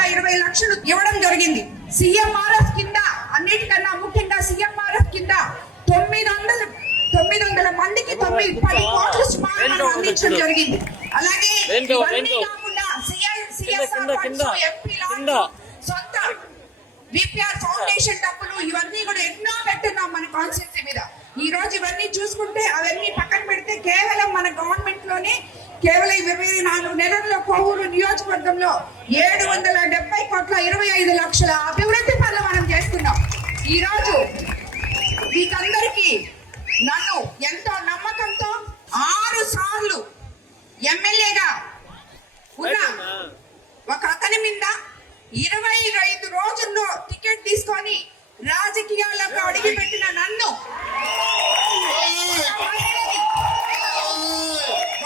1,20,00,000 ఇవ్వడం జరిగింది. సిఎంఆర్ఎఫ్ కింద అన్నిటికన్నా ముఖ్యంగా సిఎంఆర్ఎఫ్ కింద 900 మందికి 10 కోట్ల స్మారకాలు అందించడం జరిగింది. అలాగే ఇవన్నీ కాకుండా సొంత విపిఆర్ ఫౌండేషన్ డబ్బులు ఇవన్నీ కూడా ఎన్నో పెట్టున్నాం మన కాన్స్టిట్యూన్సీ మీద. ఈ రోజు ఇవన్నీ చూసుకుంటే అవన్నీ పక్కన పెడితే కేవలం మన గవర్నమెంట్ లోనే కేవలం 24 నెలల్లో కొవ్వూరు నియోజకవర్గంలో 770,25,00,000 అభివృద్ధి పనులు మనం చేస్తున్నాం. ఈ రోజు వీకందరికీ నన్ను ఎంతో నమ్మకంతో 6 సార్లు ఎమ్మెల్యేగా ఉన్న ఒక అతని మీద 25 రోజుల్లో టికెట్ తీసుకొని రాజకీయాలకు అడిగిపెట్టిన నన్ను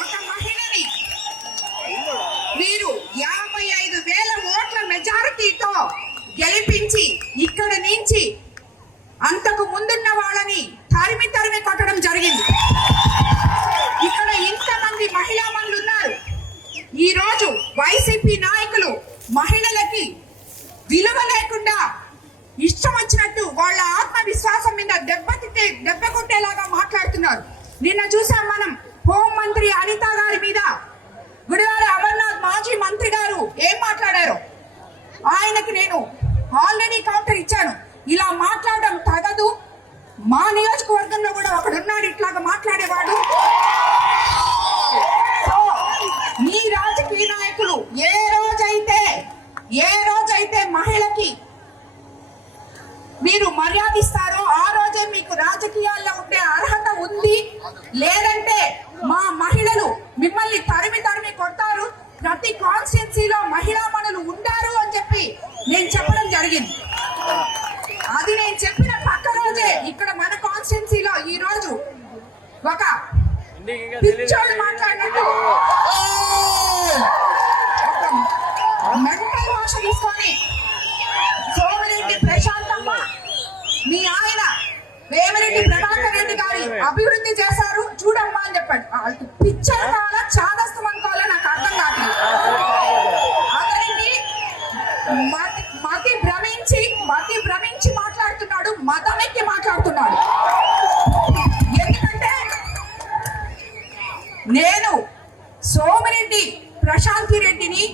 ఒక మహిళని వీరు 55,000 ఓట్ల మెజారిటీతో గెలిపించి ఇక్కడ నుంచి అంతకు ముందున్న వాళ్ళని తరిమి కొట్టడం జరిగింది. ఇక్కడ ఇంతమంది మహిళా మనులు ఉన్నారు. ఈ రోజు వైసీపీ నాయకులు మహిళలకి విలువ లేకుండా ఇష్టం వచ్చినట్టు వాళ్ళ ఆత్మవిశ్వాసం మీద దెబ్బ కొట్టేలాగా మాట్లాడుతున్నారు. నిన్న చూసాం మనం హోం మంత్రి అనిత గారి మీద గుడివాడ అమర్నాథ్ మాజీ మంత్రి గారు ఏం మాట్లాడారు. ఆయనకి నేను ఆల్రెడీ కౌంటర్ ఇచ్చాను. ఇలా మాట్లాడడం తగదు. మా నియోజకవర్గంలో కూడా ఒకడున్నాడు ఇట్లాగా మాట్లాడేవాడు. మీ రాజకీయ నాయకులు ఏ రోజైతే మహిళకి మీరు మర్యాదిస్తారో ఆ రోజే మీకు రాజకీయాల్లో ఉండే అర్హత ఉంది. లేదంటే మా మహిళలు మిమ్మల్ని తరిమి కొడతారు. ప్రతి కాన్స్టిట్యున్సీలో మహిళా మనులు ఉండారు అని చెప్పి నేను చెప్పడం జరిగింది. అది నేను చెప్పిన పక్క రోజే ఇక్కడ మన కాన్స్టిట్యున్సీలో ఈ రోజు ఒక పిచ్చోడు మాట్లాడినట్టు మెంటల్ భాష తీసుకొని సోమిరెడ్డి ప్రశాంతమ్మ మీ ఆయన వేమిరెడ్డి ప్రభాకర్ రెడ్డి గారి అభివృద్ధి చేశారు చూడమ్మా అని చెప్పాడు. వాళ్ళకి పిచ్చర్ కావాలా చాదస్తం అనుకోవాలా నాకు అర్థం కావట్లేదు. అతనికి మతి భ్రమించి మాట్లాడుతున్నాడు, మతమెక్కి మాట్లాడుతున్నాడు. ఎందుకంటే నేను సోమిరెడ్డి ప్రశాంతి రెడ్డిని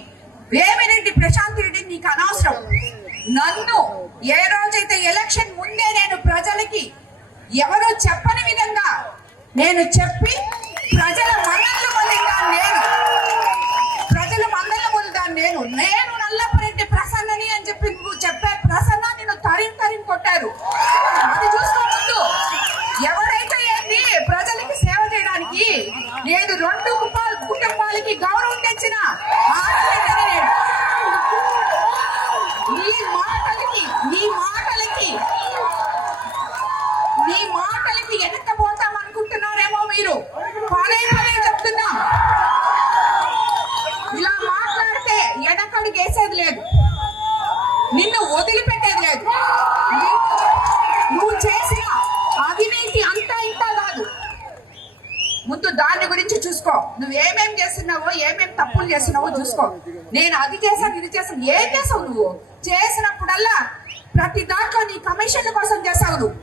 వేమిరెడ్డి ప్రశాంతి రెడ్డిని నీకు అనవసరం. నన్ను ఏ రోజైతే ఎలక్షన్ ముందే నేను ప్రజలకి ఎవరో చెప్పని విధంగా నేను చెప్పి ప్రజల మన్ననలు పొందాను. నేను నల్లపరెడ్డి ప్రసన్నని అని చెప్పి నువ్వు చెప్పే ప్రసన్న నిన్ను తరిం కొట్టారు. అది చూసుకో ముందు. ఎవరైతే ఏంటి ప్రజలకి సేవ చేయడానికి నేను 2 కుటుంబాలకి గౌరవం తెచ్చిన ఆడలేదని నేను నీ మాటలకి వెనక్కపోతాం అనుకుంటున్నారేమో మీరు. పదే చెప్తున్నా, ఇలా మాట్లాడితే వెనకడికి వేసేది లేదు, నిన్ను వదిలిపెట్టేది లేదు. నువ్వు చేసిన అవినీతి అంతా ఇంత కాదు. ముందు దాని గురించి చూసుకో. నువ్వు ఏమేం చేస్తున్నావో ఏమేం తప్పులు చేస్తున్నావో చూసుకో. నేను అది చేశాను ఇది చేశాను. ఏం చేసావు నువ్వు? చేసినప్పుడల్లా ప్రతి దాంట్లో నీ కమిషన్ల కోసం చేసావు. నువ్వు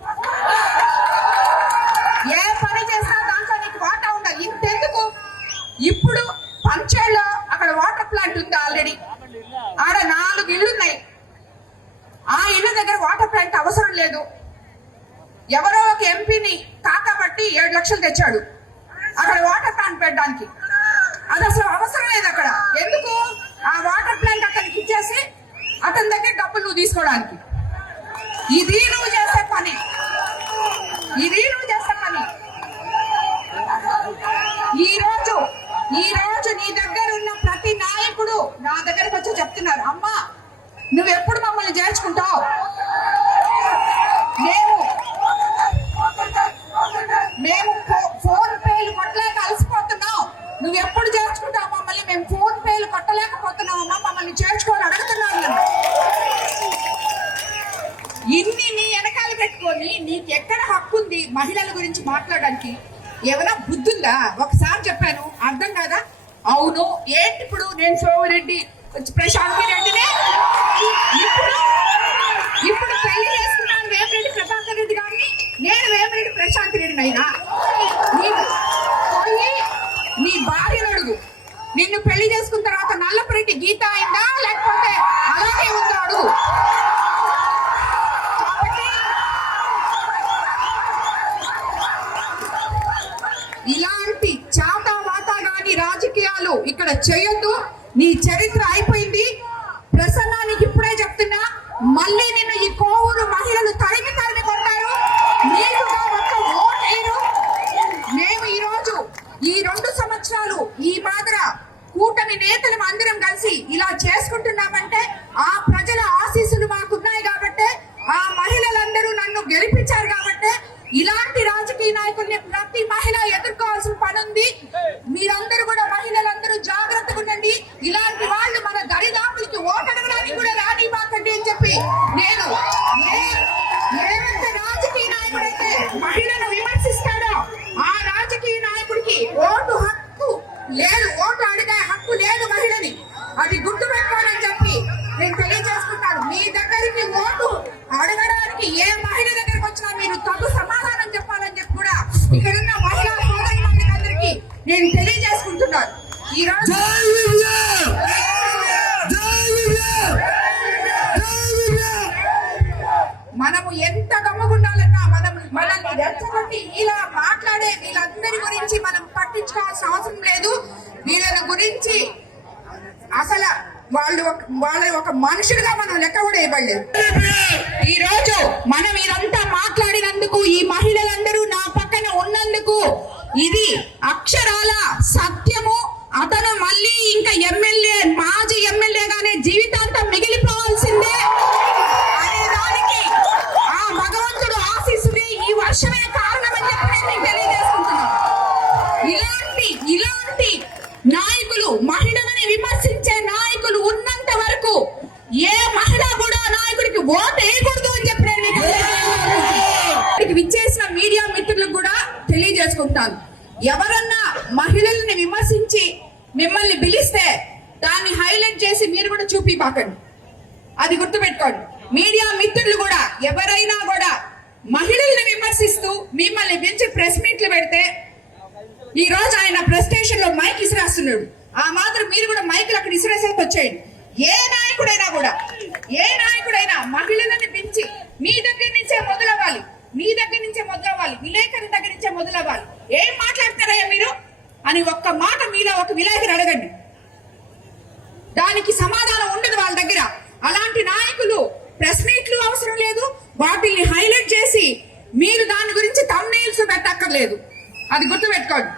ఏ పని చేసినా దాంట్లో నీకు వాటా ఉండాలి. ఇంతెందుకు, ఇప్పుడు పంచేళ్ళలో అక్కడ వాటర్ ప్లాంట్ ఉంది ఆల్రెడీ. ఆడ 4 ఇళ్ళు ఉన్నాయి. ఆ ఇళ్ళ దగ్గర వాటర్ ప్లాంట్ అవసరం లేదు. ఎవరో ఒక ఎంపీని కాకబట్టి 7 లక్షలు తెచ్చాడు అక్కడ వాటర్ ప్లాంట్ పెట్టడానికి. అది అసలు అవసరం లేదు అక్కడ. ఎందుకు? ఆ వాటర్ ప్లాంట్ అతనికి ఇచ్చేసి అతని దగ్గర డబ్బులు నువ్వు తీసుకోవడానికి. ఇది నువ్వు చేసే పని. ఈ రోజు నీ దగ్గర ఉన్న ప్రతి నాయకుడు నా దగ్గరకు వచ్చి చెప్తున్నారు, అమ్మా నువ్వెప్పుడు మమ్మల్ని చేర్చుకుంటావు? మేము ఫోన్ పేలు కొట్టలేక అలసిపోతున్నావు. నువ్వు ఎప్పుడు చేర్చుకుంటావు మమ్మల్ని? మేము ఫోన్ పేలు కొట్టలేకపోతున్నావమ్మా, మమ్మల్ని చేర్చుకొని అడుగుతున్నాను. ఇన్ని నీ వెనకాల పెట్టుకొని నీకు ఎక్కడ హక్కు ఉంది మహిళల గురించి మాట్లాడడానికి? ఏమైనా బుద్ధుందా? ఒకసారి చెప్పాను అర్థం కాదా? అవును ఏంటి ఇప్పుడు నేను సోమిరెడ్డి ప్రశాంతి రెడ్డినే ఇక్కడ చేయొద్దు. నీ చరిత్ర అయిపోయింది. ప్రసన్నానికి ఇప్పుడే చెప్తున్నా, మళ్ళీ నిన్ను ఈ కోవూరు మహిళలు తరిమి కొడతారు. నీకు ఒక్క ఓటేరు. మేము ఈరోజు ఈ 2 సంవత్సరాలు ఈ మాదిర కూటమి నేతలు అందరం కలిసి ఇలా చేసుకుంటున్నామంటే ఆ ప్రజల ఆశీస్సులు మాకున్నాయి కాబట్టి, ఆ మహిళలందరూ నన్ను గెలిపించారు కాబట్టి ఇలాంటి రాజకీయ నాయకుల్ని ప్రతి మహిళ ఎదుర్కోవాల్సిన పని ఉంది. మీరందరూ కూడా మహిళలందరూ జాగ్రత్తగా ఉండండి. ఇలాంటి వాళ్ళు మన దరిదాపులకి ఓటడగడానికి కూడా రానివ్వకండి అని చెప్పి నేను ఏమంటే రాజకీయ నాయకుడైతే మహిళను విమర్శిస్తాడో ఆ రాజకీయ నాయకుడికి ఓటు హక్కు లేదు, ఓటు అడిగే హక్కు లేదు మహిళని. అది గుర్తుపెట్టుకోవాలని చెప్పి నేను తెలియజేసుకుంటాను. మీ దగ్గరికి ఓటు అడగడానికి ఏ మహిళ దగ్గరికి వచ్చినా మీరు తగు సమాధానం చెప్పాలని చెప్పి కూడా ఇక్కడున్న మహిళా సోదరులందరికీ అందరికీ నేను తెలియజేసుకుంటున్నాను. ఈ రోజు మనము ఎంత గమ్ముగుండాలన్నా మనల్ని రెచ్చగొట్టి ఇలా మాట్లాడే వీళ్ళందరి గురించి మనం పట్టించుకోవాల్సిన అవసరం లేదు. వీళ్ళ గురించి అసలు వాళ్ళ ఒక మనుషులుగా మనం లెక్క కూడా ఇవ్వలేదు. ఈ రోజు మనం ఇదంతా మాట్లాడినందుకు, ఈ మహిళలందరూ నా పక్కన ఉన్నందుకు ఇది అక్షరాల సత్యము. అతను మళ్ళీ ఇంకా మాజీ ఎమ్మెల్యేగానే జీవితాంతం మిగిలిపోవాల్సిందే అనే దానికి ఆ భగవంతుడు ఆశీస్సులే ఈ వర్షమే కారణమని చెప్పి నేను తెలియజేసుకుంటున్నాను. ఇలాంటి నాయకులు, మహిళలని విమర్శించే నాయకులు ఉన్నంత వరకు ఏ మహిళ కూడా నాయకుడికి ఓటు వేయకూడదు అని చెప్పి నేను విచ్చేసిన మీడియా మిత్రులకు కూడా తెలియజేసుకుంటాను. ఎవరన్నా మహిళల్ని విమర్శించి మిమ్మల్ని పిలిస్తే దాన్ని హైలైట్ చేసి మీరు కూడా చూపిపాకండి. అది గుర్తుపెట్టుకోండి. మీడియా మిత్రులు కూడా ఎవరైనా కూడా మహిళల్ని విమర్శిస్తూ మిమ్మల్ని పిలిచి ప్రెస్ మీట్లు పెడితే, ఈ రోజు ఆయన ప్రెస్ స్టేషన్ లో మైక్ ఇసిరేస్తున్నాడు, ఆ మాత్రం మీరు కూడా మైకులు అక్కడ ఇసిరేసేసి వచ్చేయండి. ఏ నాయకుడైనా మహిళలను పెంచి మీ దగ్గర నుంచే మొదలవ్వాలి, విలేకరి దగ్గర నుంచే మొదలవ్వాలి. ఏం మాట్లాడుతున్నారయ్యా మీరు అని ఒక్క మాట మీలో ఒక విలేకరి అడగండి, దానికి సమాధానం ఉండదు వాళ్ళ దగ్గర. అలాంటి నాయకులు ప్రెస్ మీట్లు అవసరం లేదు, వాటిని హైలైట్ చేసి మీరు దాని గురించి థంబ్నెయిల్స్ పెట్టక్కర్లేదు. అది గుర్తుపెట్టుకోండి.